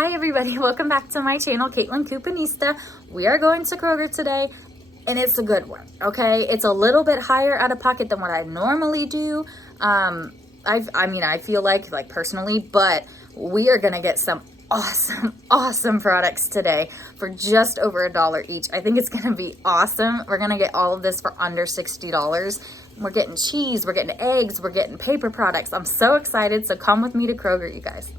Hi everybody, welcome back to my channel, Caitlin Couponista. We are going to Kroger today, and it's a good one, okay? It's a little bit higher out of pocket than what I normally do. I feel like personally, but we are gonna get some awesome products today for just over $1 each. I think it's gonna be awesome. We're gonna get all of this for under $60. We're getting cheese, we're getting eggs, we're getting paper products. I'm so excited, so come with me to Kroger, you guys.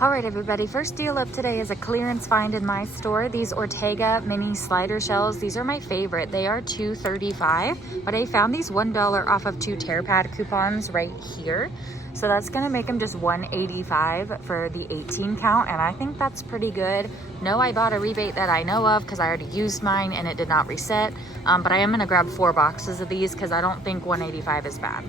All right, everybody, first deal up today is a clearance find in my store. These Ortega mini slider shells, these are my favorite. They are $2.35, but I found these $1 off of 2 tear pad coupons right here. So that's gonna make them just $1.85 for the 18 count, and I think that's pretty good. No, I bought a rebate that I know of because I already used mine and it did not reset, but I am gonna grab 4 boxes of these because I don't think $1.85 is bad.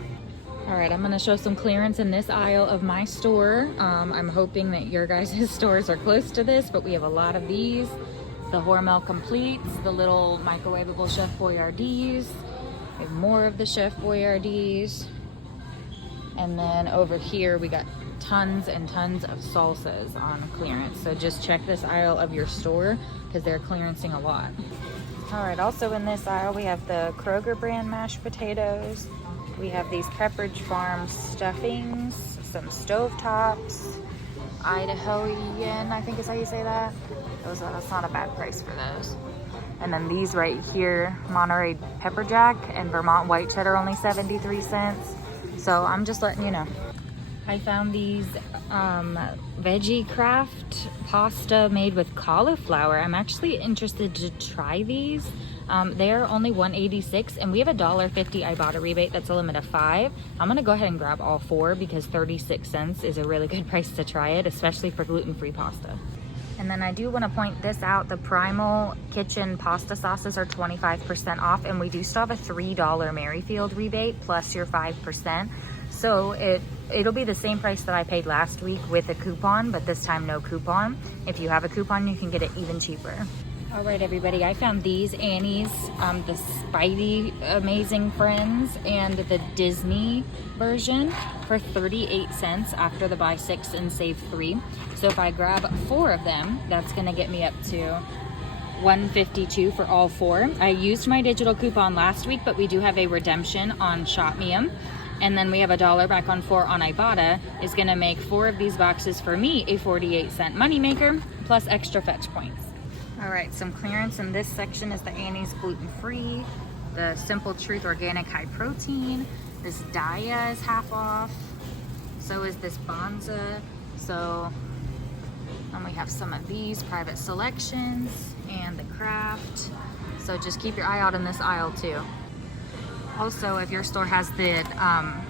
All right, I'm gonna show some clearance in this aisle of my store. I'm hoping that your guys' stores are close to this, but we have a lot of these. The Hormel Completes, the little microwavable Chef Boyardees. We have more of the Chef Boyardees. And then over here, we got tons and tons of salsas on clearance. So just check this aisle of your store because they're clearancing a lot. All right, also in this aisle, we have the Kroger brand mashed potatoes. We have these Pepperidge Farm stuffings, some stovetops, Idahoan, I think is how you say that. That's not a bad price for those. And then these right here, Monterey Pepper Jack and Vermont White Cheddar, only 73 cents. So I'm just letting you know. I found these Veggie Craft pasta made with cauliflower. I'm actually interested to try these. They're only $1.86, and we have $1.50. I bought a rebate that's a limit of 5. I'm gonna go ahead and grab all 4 because 36 cents is a really good price to try it, especially for gluten-free pasta. And then I do want to point this out. The Primal Kitchen pasta sauces are 25% off, and we do still have a $3 Merrifield rebate plus your 5%. So it'll be the same price that I paid last week with a coupon, but this time no coupon. If you have a coupon, you can get it even cheaper. All right, everybody, I found these Annie's, the Spidey Amazing Friends and the Disney version for 38 cents after the buy 6 and save 3. So if I grab 4 of them, that's gonna get me up to $1.52 for all 4. I used my digital coupon last week, but we do have a redemption on Shopmium. And then we have $1 back on 4 on Ibotta. Is gonna make 4 of these boxes for me a 48-cent moneymaker plus extra fetch points. All right, some clearance in this section is the Annie's gluten-free, the Simple Truth organic high protein. This Daya is half off. So is this Bonza. So then we have some of these private selections and the Kraft. So just keep your eye out in this aisle too. Also, if your store has the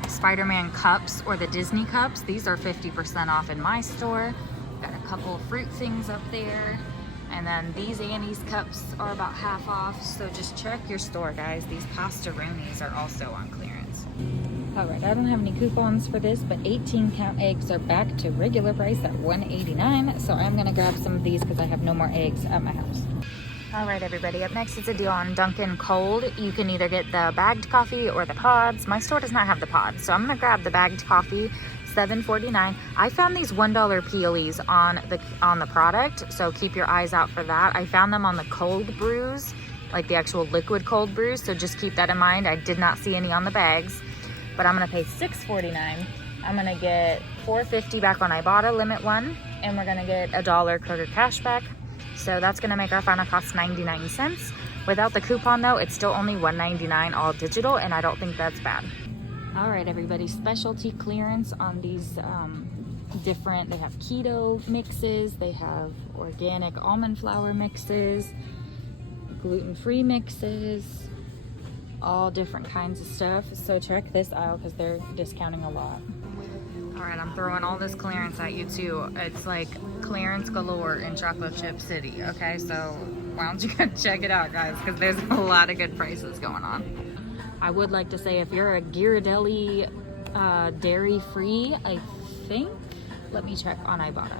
Spider-Man cups or the Disney cups, these are 50% off in my store. Got a couple of fruit things up there. And then these Annie's cups are about half off, so just check your store, guys. These pastaronis are also on clearance. All right, I don't have any coupons for this, but 18 count eggs are back to regular price at $1.89, so I'm gonna grab some of these because I have no more eggs at my house. All right, everybody, up next is a deal on Dunkin' Cold. You can either get the bagged coffee or the pods. My store does not have the pods, so I'm gonna grab the bagged coffee. $7.49. I found these $1 peelies on the product, so keep your eyes out for that. I found them on the cold brews, like the actual liquid cold brews, so just keep that in mind. I did not see any on the bags, but I'm gonna pay $6.49. I'm gonna get $4.50 back on Ibotta limit 1, and we're gonna get $1 Kroger cash back. So that's gonna make our final cost 99 cents. Without the coupon though, it's still only $1.99 all digital, and I don't think that's bad. All right, everybody, specialty clearance on these different, they have keto mixes, they have organic almond flour mixes, gluten-free mixes, all different kinds of stuff. So check this aisle because they're discounting a lot. All right, I'm throwing all this clearance at you too. It's like clearance galore in Chocolate Chip City, okay? So why don't you go check it out, guys, because there's a lot of good prices going on. I would like to say if you're a Ghirardelli dairy-free, I think, let me check on Ibotta.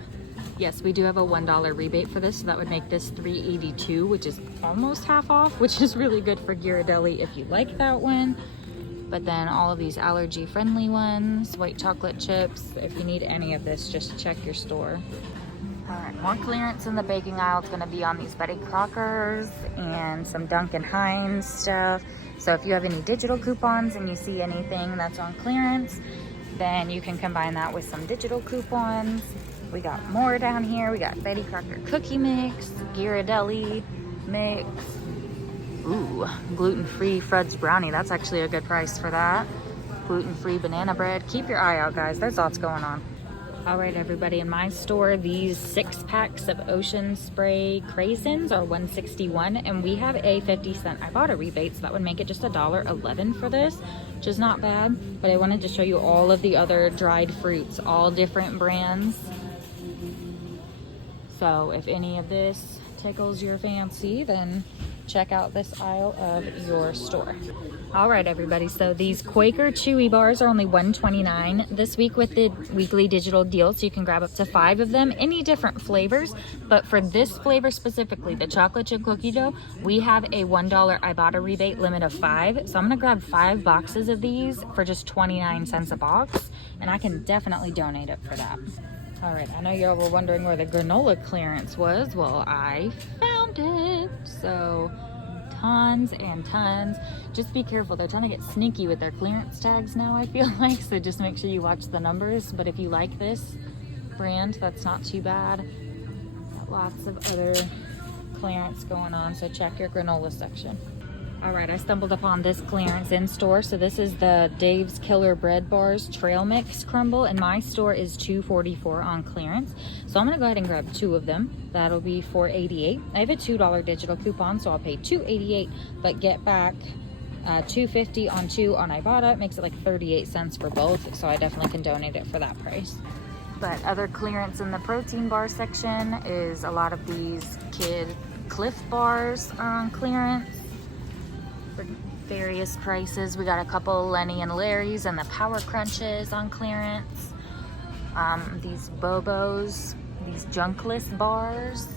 Yes, we do have a $1 rebate for this, so that would make this $3.82, which is almost half off, which is really good for Ghirardelli if you like that one. But then all of these allergy-friendly ones, white chocolate chips, if you need any of this, just check your store. All right, more clearance in the baking aisle. It's gonna be on these Betty Crockers and some Duncan Hines stuff. So if you have any digital coupons and you see anything that's on clearance, then you can combine that with some digital coupons. We got more down here. We got Betty Crocker cookie mix, Ghirardelli mix. Ooh, gluten-free Fred's brownie. That's actually a good price for that. Gluten-free banana bread. Keep your eye out, guys. There's lots going on. All right, everybody, in my store, these 6 packs of Ocean Spray craisins are $1.61, and we have a 50-cent Ibotta rebate, so that would make it just $1.11 for this, which is not bad. But I wanted to show you all of the other dried fruits, all different brands. So if any of this tickles your fancy, then check out this aisle of your store. All right, everybody, so these Quaker Chewy bars are only $1.29 this week with the weekly digital deal, so you can grab up to 5 of them, any different flavors. But for this flavor specifically, the chocolate chip cookie dough, we have a $1 Ibotta rebate limit of 5. So I'm gonna grab 5 boxes of these for just 29 cents a box, and I can definitely donate it for that. All right, I know y'all were wondering where the granola clearance was. Well, I found it. So tons and tons. Just be careful. They're trying to get sneaky with their clearance tags now, I feel like. So just make sure you watch the numbers. But if you like this brand, that's not too bad. Got lots of other clearance going on. So check your granola section. All right, I stumbled upon this clearance in store. So this is the Dave's Killer Bread Bars Trail Mix Crumble, and my store is $2.44 on clearance. So I'm gonna go ahead and grab 2 of them. That'll be $4.88. I have a $2 digital coupon, so I'll pay $2.88, but get back $2.50 on 2 on Ibotta. It makes it like 38 cents for both, so I definitely can donate it for that price. But other clearance in the protein bar section is a lot of these Kid Cliff bars are on clearance for various prices. We got a couple Lenny and Larry's and the Power Crunches on clearance. These Bobos, these Junkless bars,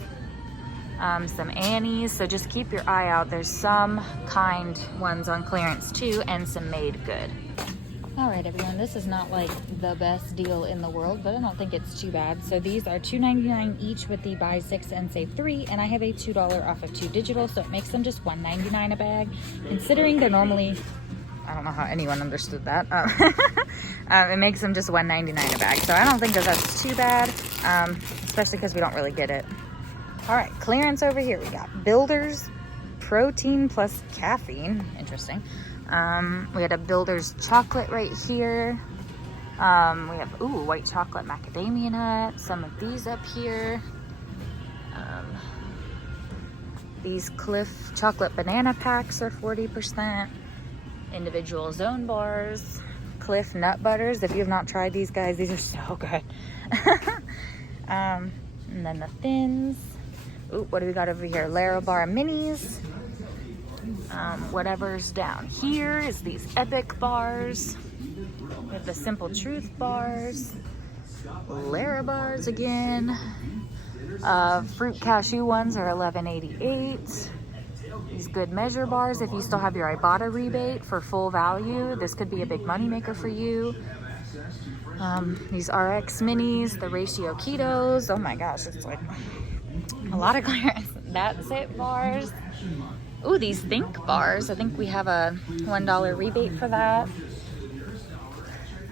some Annie's. So just keep your eye out. There's some kind ones on clearance too, and some Made Good. All right, everyone, this is not like the best deal in the world, but I don't think it's too bad. So these are $2.99 each with the buy 6 and save 3, and I have a $2 off of 2 digital, so it makes them just $1.99 a bag. Considering they're normally, I don't know how anyone understood that. It makes them just $1.99 a bag, so I don't think that that's too bad, especially because we don't really get it. All right, clearance over here. We got Builder's Protein plus Caffeine. Interesting. We had a Builder's chocolate right here. We have, ooh, white chocolate macadamia nut. Some of these up here. These Cliff chocolate banana packs are 40%. Individual zone bars. Cliff nut butters. If you have not tried these, guys, these are so good. And then the thins. Ooh, what do we got over here? Larabar minis. Whatever's down here is these Epic bars. We have the Simple Truth bars. Larabars again. Fruit cashew ones are $11.88. These Good Measure bars, if you still have your Ibotta rebate for full value, this could be a big money maker for you. These RX minis, the Ratio Ketos. Oh my gosh, it's like a lot of clearance. That's it bars. Ooh, these Think bars. I think we have a $1 rebate for that.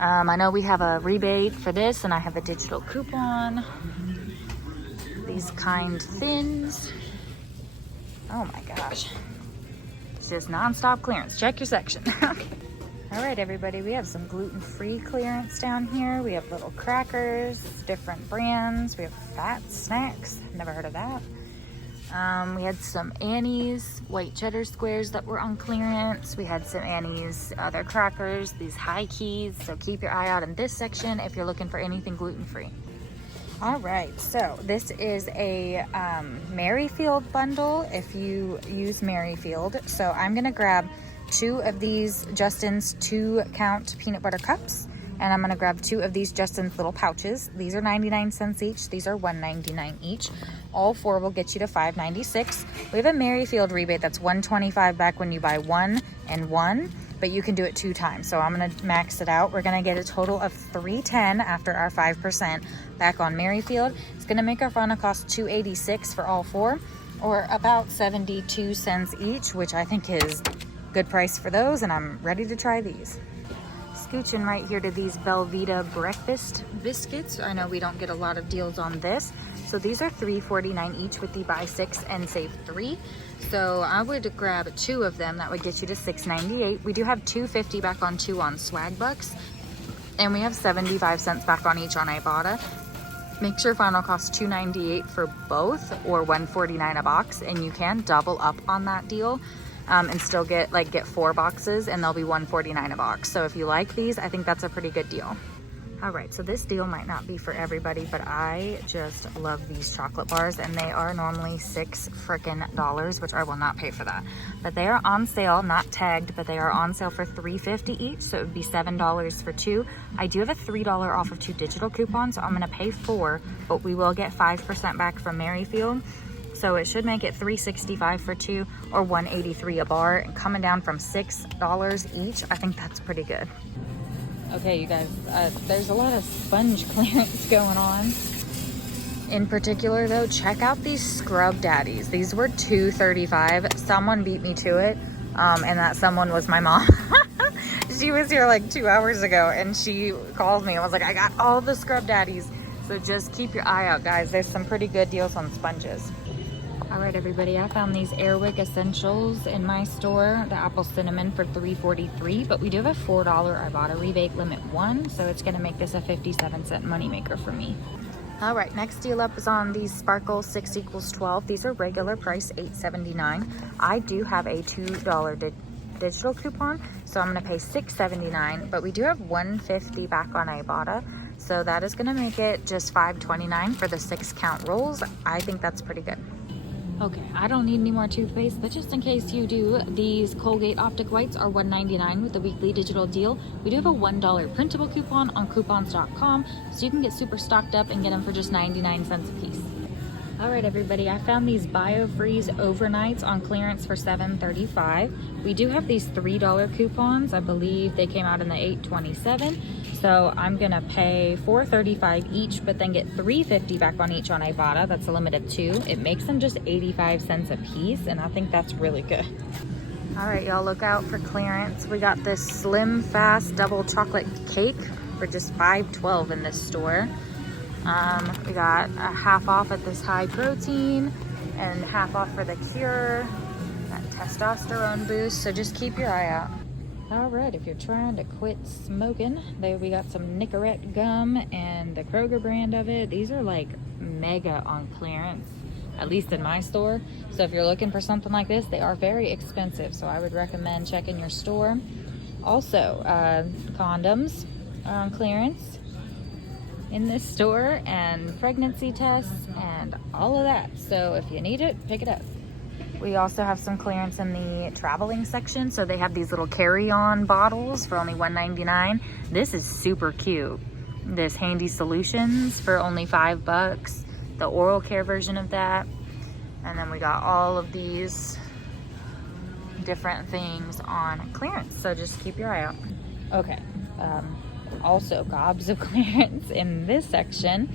I know we have a rebate for this, and I have a digital coupon. These Kind Thins. Oh my gosh. It's just non-stop clearance. Check your section. All right, everybody, we have some gluten-free clearance down here. We have little crackers, different brands. We have Fat Snacks. Never heard of that. We had some Annie's white cheddar squares that were on clearance. We had some Annie's other crackers, these High Keys. So keep your eye out in this section if you're looking for anything gluten-free. All right, so this is a Merrifield bundle if you use Merrifield. So I'm gonna grab 2 of these Justin's 2-count peanut butter cups, and I'm gonna grab 2 of these Justin's little pouches. These are 99 cents each. These are $1.99 each. All 4 will get you to $5.96. We have a Merrifield rebate that's $1.25 back when you buy 1 and 1. but you can do it 2 times. So I'm gonna max it out. We're gonna get a total of $310 after our 5% back on Merrifield. It's gonna make our final cost $286 for all 4, or about 72 cents each, which I think is good price for those, and I'm ready to try these. Scooching right here to these Belvita breakfast biscuits. I know we don't get a lot of deals on this. So these are $3.49 each with the buy 6 and save 3. So I would grab 2 of them. That would get you to $6.98. We do have $2.50 back on 2 on Swag Bucks. And we have 75 cents back on each on Ibotta. Make sure final cost $2.98 for both, or $1.49 a box, and you can double up on that deal. And still get 4 boxes, and they'll be $1.49 a box. So if you like these, I think that's a pretty good deal. All right, so this deal might not be for everybody, but I just love these chocolate bars, and they are normally $6 frickin', which I will not pay for that. But they are on sale, not tagged, but they are on sale for $3.50 each, so it would be $7 for 2. I do have a $3 off of 2 digital coupons, so I'm gonna pay 4, but we will get 5% back from Merrifield. So it should make it $3.65 for 2, or $1.83 a bar, and coming down from $6 each. I think that's pretty good. Okay, you guys, there's a lot of sponge clearance going on. In particular though, check out these Scrub Daddies. These were $2.35. Someone beat me to it, and that someone was my mom. She was here like 2 hours ago, and she called me and was like, I got all the Scrub Daddies. So just keep your eye out, guys. There's some pretty good deals on sponges. All right, everybody, I found these Airwick Essentials in my store, the apple cinnamon for $3.43, but we do have a $4 Ibotta rebate limit 1, so it's gonna make this a 57-cent moneymaker for me. All right, next deal up is on these Sparkle 6 equals 12. These are regular price $8.79. I do have a $2 digital coupon, so I'm gonna pay $6.79, but we do have $1.50 back on Ibotta, so that is gonna make it just $5.29 for the 6 count rolls. I think that's pretty good. Okay, I don't need any more toothpaste, but just in case you do, these Colgate Optic Whites are $1.99 with the weekly digital deal. We do have a $1 printable coupon on coupons.com, so you can get super stocked up and get them for just 99 cents a piece. All right, everybody, I found these BioFreeze overnights on clearance for $7.35. We do have these $3 coupons. I believe they came out in the $8.27. So I'm gonna pay $4.35 each, but then get $3.50 back on each on Ibotta. That's a limit of 2. It makes them just 85 cents a piece, and I think that's really good. All right, y'all, look out for clearance. We got this Slim Fast double chocolate cake for just $5.12 in this store. We got a half off at this high protein and half off for the Cure, that testosterone boost, so just keep your eye out. All right, if you're trying to quit smoking, we got some Nicorette gum and the Kroger brand of it. These are like mega on clearance, at least in my store. So if you're looking for something like this, they are very expensive, so I would recommend checking your store. Also, condoms are on clearance in this store, and pregnancy tests and all of that. So if you need it, pick it up. We also have some clearance in the traveling section. So they have these little carry-on bottles for only $1.99. This is super cute. This Handy Solutions for only $5. The oral care version of that. And then we got all of these different things on clearance. So just keep your eye out. Okay. Also gobs of clearance in this section.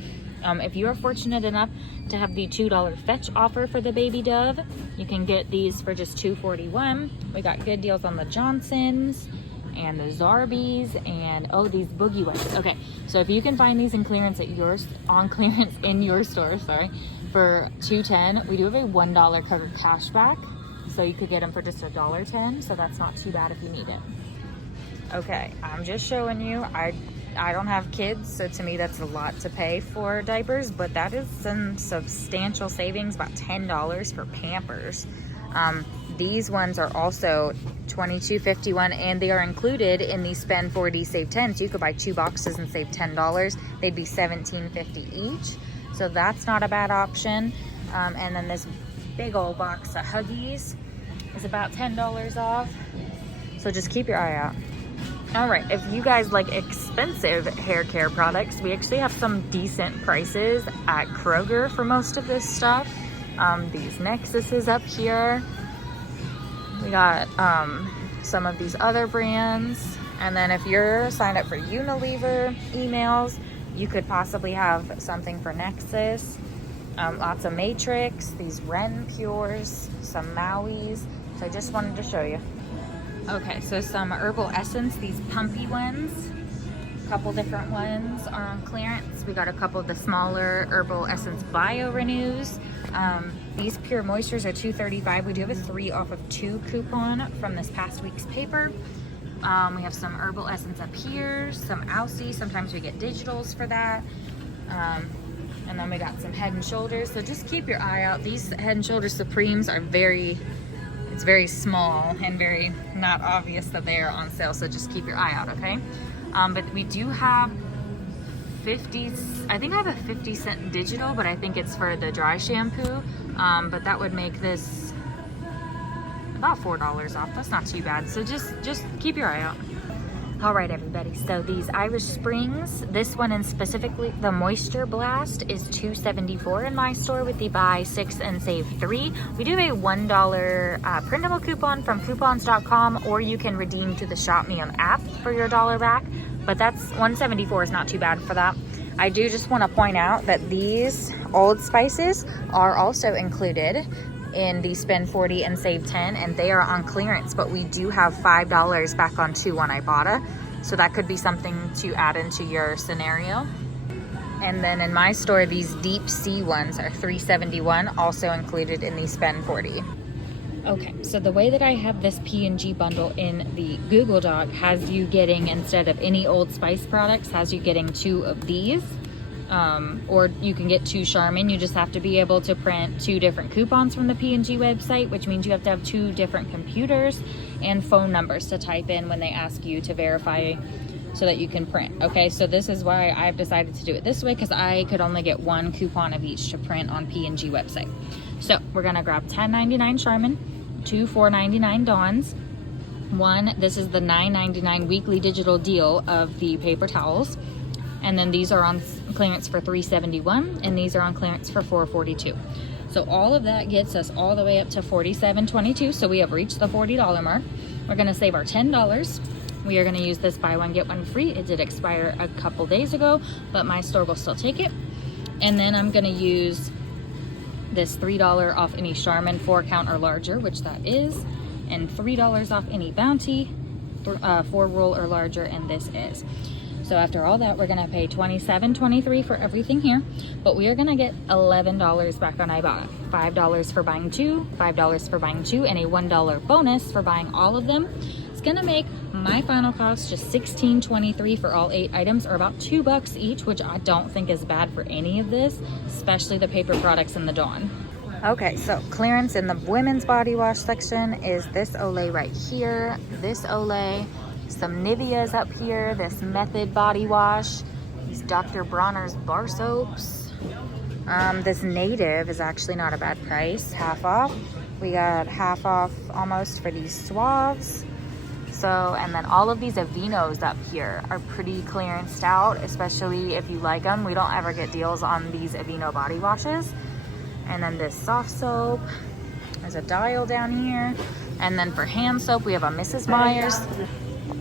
If you are fortunate enough to have the $2 fetch offer for the Baby Dove, you can get these for just $2.41. We got good deals on the Johnsons and the Zarbees and these Boogie Wipes. Okay, so if you can find these in clearance on clearance in your store, for $2.10, we do have a $1 covered cashback, so you could get them for just $1.10. So that's not too bad if you need it. Okay, I'm just showing you. I don't have kids, so to me that's a lot to pay for diapers, but that is some substantial savings, about $10 for Pampers. These ones are also $22.51, and they are included in the spend 40 save 10, so you could buy 2 boxes and save $10. They'd be $17.50 each, so that's not a bad option. And then this big old box of Huggies is about $10 off, so just keep your eye out. All right, if you guys like expensive hair care products, we actually have some decent prices at Kroger for most of this stuff. These Nexuses up here. We got some of these other brands. And then if you're signed up for Unilever emails, you could possibly have something for Nexus. Lots of Matrix, these Ren Pures, some Maui's. So I just wanted to show you. Okay, so some herbal essence, these pumpy ones. A couple different ones are on clearance. We got a couple of the smaller herbal essence bio renews. These pure moistures are $2.35. We do have a 3 off of 2 coupon from this past week's paper. We have some herbal essence up here, some Aussie. Sometimes we get digitals for that. And then we got some Head and Shoulders. So just keep your eye out. These Head and Shoulders Supremes are it's very small and very not obvious that they are on sale. So just keep your eye out, okay? But we do have 50s. I think I have a 50-cent digital, but I think it's for the dry shampoo. But that would make this about $4 off. That's not too bad. So just keep your eye out. All right, everybody. So these Irish Springs, this one in specifically, the Moisture Blast, is $2.74 in my store with the buy 6 and save 3. We do have a $1 printable coupon from coupons.com, or you can redeem to the Shop Me On app for your $1 back. But that's $1.74 is not too bad for that. I do just want to point out that these Old Spices are also included in the spend 40 and save 10, and they are on clearance, but we do have $5 back on 2 on Ibotta, so that could be something to add into your scenario. And then in my store, these deep sea ones are $3.71, also included in the spend 40. Okay, so the way that I have this P&G bundle in the Google Doc has you getting, instead of any Old Spice products, has you getting 2 of these. Or you can get 2 Charmin. You just have to be able to print 2 different coupons from the P&G website, which means you have to have 2 different computers and phone numbers to type in when they ask you to verify so that you can print. Okay, so this is why I've decided to do it this way, because I could only get 1 coupon of each to print on P&G website. So we're gonna grab $10.99 Charmin, 2 $4.99 Dawn's, 1, this is the $9.99 weekly digital deal of the paper towels. And then these are on clearance for $3.71, and these are on clearance for $4.42. So all of that gets us all the way up to $47.22. So we have reached the $40 mark. We're gonna save our $10. We are gonna use this buy one, get one free. It did expire a couple days ago, but my store will still take it. And then I'm gonna use this $3 off any Charmin 4 count or larger, which that is, and $3 off any Bounty 4 roll or larger, and this is. So after all that, we're gonna pay $27.23 for everything here, but we are gonna get $11 back on Ibotta. $5 for buying 2, $5 for buying 2, and a $1 bonus for buying all of them. It's gonna make my final cost just $16.23 for all 8 items, or about $2 each, which I don't think is bad for any of this, especially the paper products in the Dawn. Okay, so clearance in the women's body wash section is this Olay right here, this Olay, some Nivea's up here, this Method body wash, these Dr. Bronner's bar soaps. This Native is actually not a bad price, half off. We got half off almost for these swabs. So, and then all of these Avenos up here are pretty clearanced out, especially if you like them. We don't ever get deals on these Aveeno body washes. And then this soft soap, there's a dial down here. And then for hand soap, we have a Mrs. Meyer's.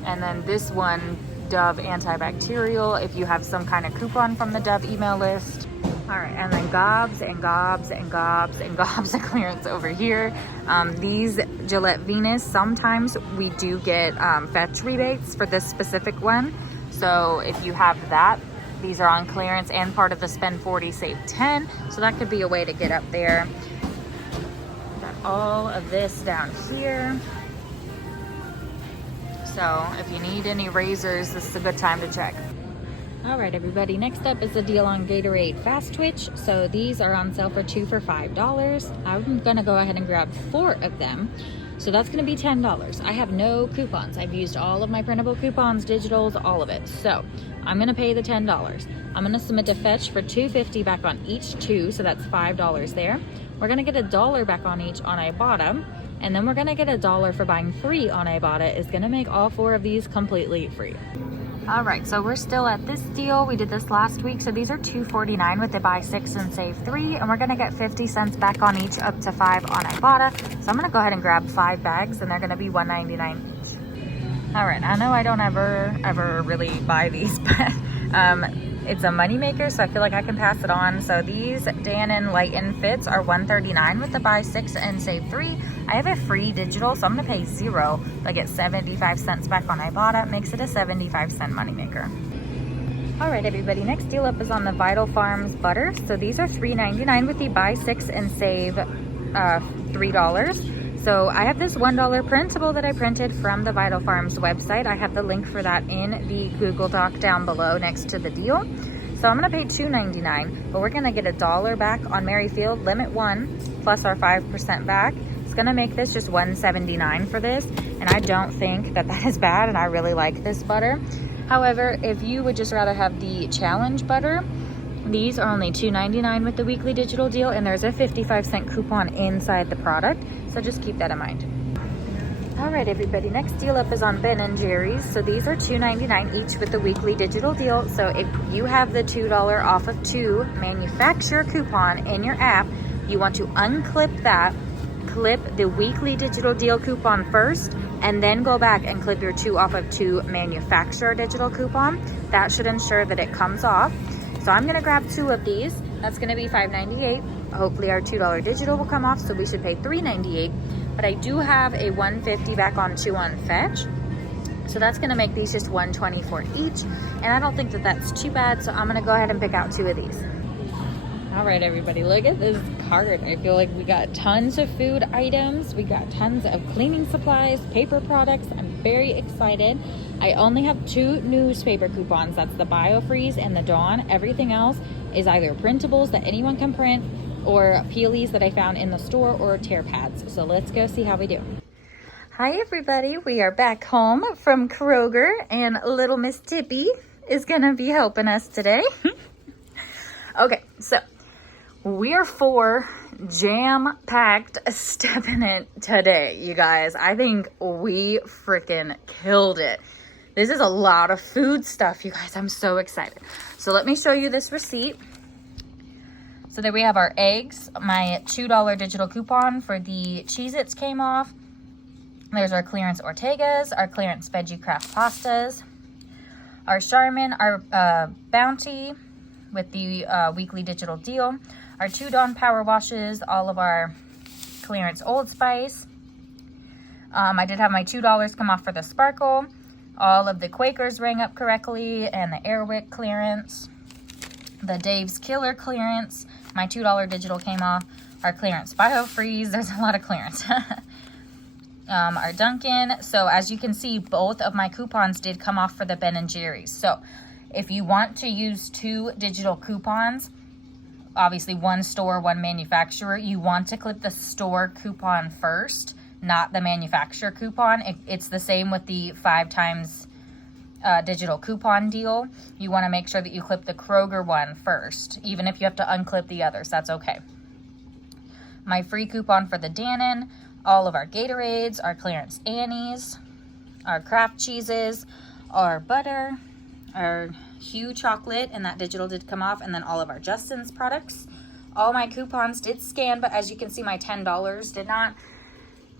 And then this one, Dove antibacterial, if you have some kind of coupon from the Dove email list. All right, and then gobs and gobs and gobs and gobs of clearance over here. These Gillette Venus, sometimes we do get fetch rebates for this specific one. So if you have that, these are on clearance and part of the spend 40, save 10. So that could be a way to get up there. Got all of this down here. So if you need any razors, this is a good time to check. All right, everybody, next up is a deal on Gatorade Fast Twitch. So these are on sale for 2 for $5. I'm gonna go ahead and grab 4 of them. So that's gonna be $10. I have no coupons. I've used all of my printable coupons, digitals, all of it. So I'm gonna pay the $10. I'm gonna submit to Fetch for $2.50 back on each 2, so that's $5 there. We're gonna get $1 back on each on Ibotta. And then we're gonna get $1 for buying 3 on Ibotta. Is gonna make all 4 of these completely free. All right, so we're still at this deal. We did this last week. So these are $2.49 with the buy 6 and save 3. And we're gonna get 50 cents back on each up to 5 on Ibotta. So I'm gonna go ahead and grab 5 bags, and they're gonna be $1.99 each. All right, I know I don't ever really buy these, but it's a moneymaker, so I feel like I can pass it on. So these Dannon Lighten Fits are $139 with the buy 6 and save 3. I have a free digital, so I'm gonna pay 0. I get 75 cents back on Ibotta, makes it a 75-cent moneymaker. All right, everybody, next deal up is on the Vital Farms butter. So these are $3.99 with the buy 6 and save $3. So I have this $1 printable that I printed from the Vital Farms website. I have the link for that in the Google Doc down below next to the deal. So I'm gonna pay $2.99, but we're gonna get $1 back on Merrifield Limit 1 plus our 5% back. It's gonna make this just $1.79 for this, and I don't think that is bad, and I really like this butter. However, if you would just rather have the Challenge butter, these are only $2.99 with the weekly digital deal, and there's a 55-cent coupon inside the product, so just keep that in mind. All right, everybody, next deal up is on Ben & Jerry's. So these are $2.99 each with the weekly digital deal. So if you have the $2 off of 2 manufacturer coupon in your app, you want to unclip that, clip the weekly digital deal coupon first, and then go back and clip your 2 off of 2 manufacturer digital coupon. That should ensure that it comes off. So I'm gonna grab 2 of these. That's gonna be $5.98. Hopefully our $2 digital will come off, so we should pay $3.98. But I do have a $1.50 back on 2 on Fetch. So that's gonna make these just $1.24 each. And I don't think that that's too bad, so I'm gonna go ahead and pick out 2 of these. All right, everybody, look at this cart. I feel like we got tons of food items. We got tons of cleaning supplies, paper products. I'm very excited. I only have 2 newspaper coupons. That's the BioFreeze and the Dawn. Everything else is either printables that anyone can print or peelies that I found in the store or tear pads. So let's go see how we do. Hi, everybody. We are back home from Kroger, and little Miss Tippy is gonna be helping us today. Okay, so we're 4 jam-packed stepping it today, you guys. I think we freaking killed it. This is a lot of food stuff, you guys. I'm so excited. So let me show you this receipt. So there we have our eggs. My $2 digital coupon for the Cheez-Its came off. There's our clearance Ortegas, our clearance Veggie Craft Pastas, our Charmin, our Bounty with the weekly digital deal, our 2 Dawn Power Washes, all of our clearance Old Spice. I did have my $2 come off for the Sparkle. All of the Quakers rang up correctly, and the Airwick clearance, the Dave's Killer clearance. My $2 digital came off. Our clearance BioFreeze, there's a lot of clearance. Our Dunkin'. So as you can see, both of my coupons did come off for the Ben & Jerry's. So if you want to use 2 digital coupons, obviously 1 store, 1 manufacturer, you want to clip the store coupon first, not the manufacturer coupon. It's the same with the 5 times digital coupon deal. You want to make sure that you clip the Kroger one first, even if you have to unclip the others, that's okay. My free coupon for the Dannon, all of our Gatorades, our clearance Annie's, our Kraft cheeses, our butter, our Hue chocolate, and that digital did come off, and then all of our Justin's products. All my coupons did scan, but as you can see, my $10 did not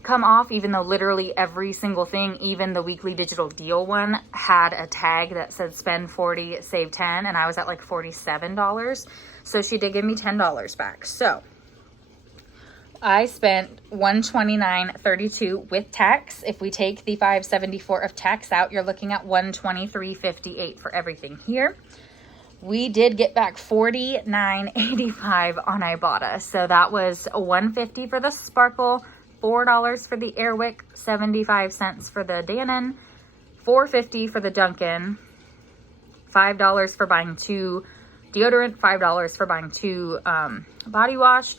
come off, even though literally every single thing, even the weekly digital deal one, had a tag that said spend 40, save 10, and I was at like $47. So she did give me $10 back. So I spent $129.32 with tax. If we take the $5.74 of tax out, you're looking at $123.58 for everything here. We did get back $49.85 on Ibotta. So that was $150 for the Sparkle, $4 for the Airwick, 75 cents for the Dannon, $4.50 for the Dunkin', $5 for buying 2 deodorant, $5 for buying 2 body wash,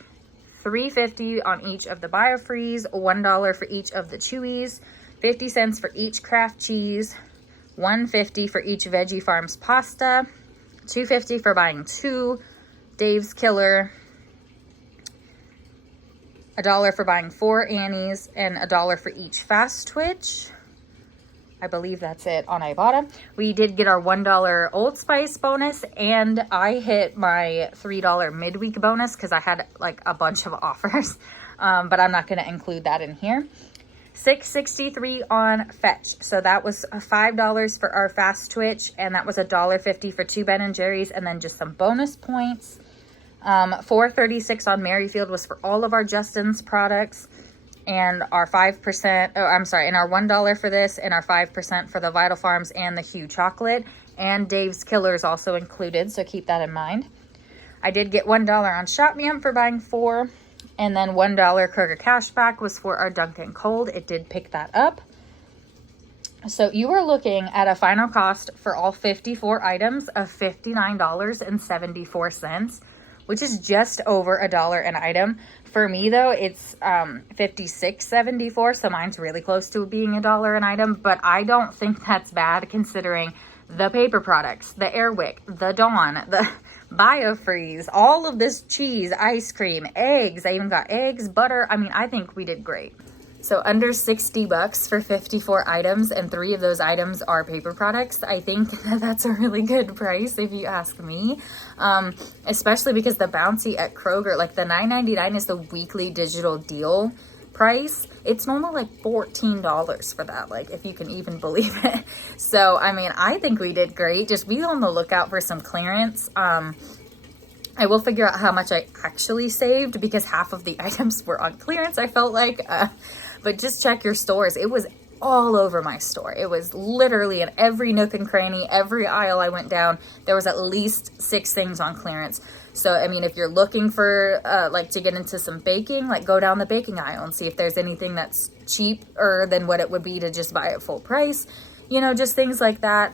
$3.50 on each of the BioFreeze, $1 for each of the Chewies, 50 cents for each Kraft cheese, $1.50 for each Veggie Farms pasta, $2.50 for buying 2 Dave's Killer, $1 for buying 4 Annie's, and $1 for each Fast Twitch. I believe that's it on Ibotta. We did get our $1 Old Spice bonus, and I hit my $3 midweek bonus because I had like a bunch of offers, but I'm not going to include that in here. $6.63 on Fetch. So that was $5 for our fast twitch, and that was $1.50 for 2 Ben & Jerry's, and then just some bonus points. $4.36 on Merrifield was for all of our Justin's products, and our 5%, oh, I'm sorry, and our $1 for this, and our 5% for the Vital Farms and the Hue chocolate, and Dave's Killers also included, so keep that in mind. I did get $1 on Shopmium for buying 4, and then $1 Kroger cashback was for our Dunkin' Cold. It did pick that up. So you are looking at a final cost for all 54 items of $59.74, which is just over $1 an item. For me though, it's $56.74, so mine's really close to being $1 an item, but I don't think that's bad considering the paper products, the Airwick, the Dawn, the BioFreeze, all of this cheese, ice cream, eggs. I even got eggs, butter. I mean, I think we did great. So under $60 for 54 items, and 3 of those items are paper products. I think that's a really good price if you ask me, especially because the Bouncy at Kroger, like the $9.99 is the weekly digital deal price. It's normally like $14 for that, like if you can even believe it. So I mean, I think we did great. Just be on the lookout for some clearance. I will figure out how much I actually saved because half of the items were on clearance, I felt like, but just check your stores. It was all over my store. It was literally in every nook and cranny, every aisle I went down, there was at least 6 things on clearance. So, I mean, if you're looking for, like, to get into some baking, like, go down the baking aisle and see if there's anything that's cheaper than what it would be to just buy at full price. You know, just things like that.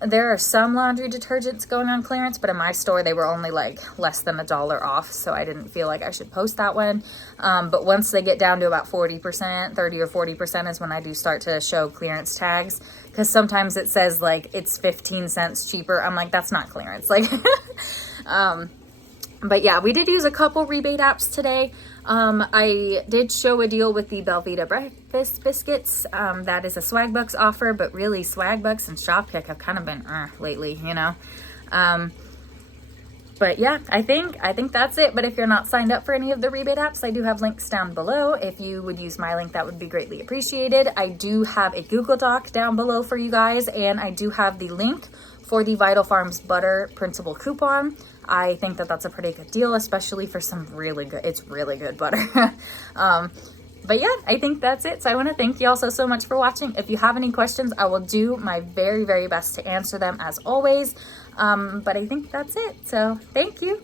There are some laundry detergents going on clearance, but in my store, they were only like less than $1 off. So I didn't feel like I should post that one. But once they get down to about 40%, 30 or 40% is when I do start to show clearance tags. Because sometimes it says like it's 15 cents cheaper. I'm like, that's not clearance. Like, but yeah, we did use a couple rebate apps today. I did show a deal with the Belvita breakfast biscuits. That is a Swagbucks offer, but really Swagbucks and Shopkick have kind of been lately, you know. But yeah, I think that's it. But if you're not signed up for any of the rebate apps, I do have links down below. If you would use my link, that would be greatly appreciated. I do have a Google Doc down below for you guys, and I do have the link for the Vital Farms butter printable coupon. I think that that's a pretty good deal, especially for some really good, it's really good butter. But yeah, I think that's it. So I want to thank you all so much for watching. If you have any questions, I will do my very, very best to answer them as always. But I think that's it. So thank you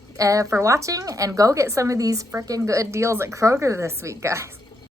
for watching, and go get some of these freaking good deals at Kroger this week, guys.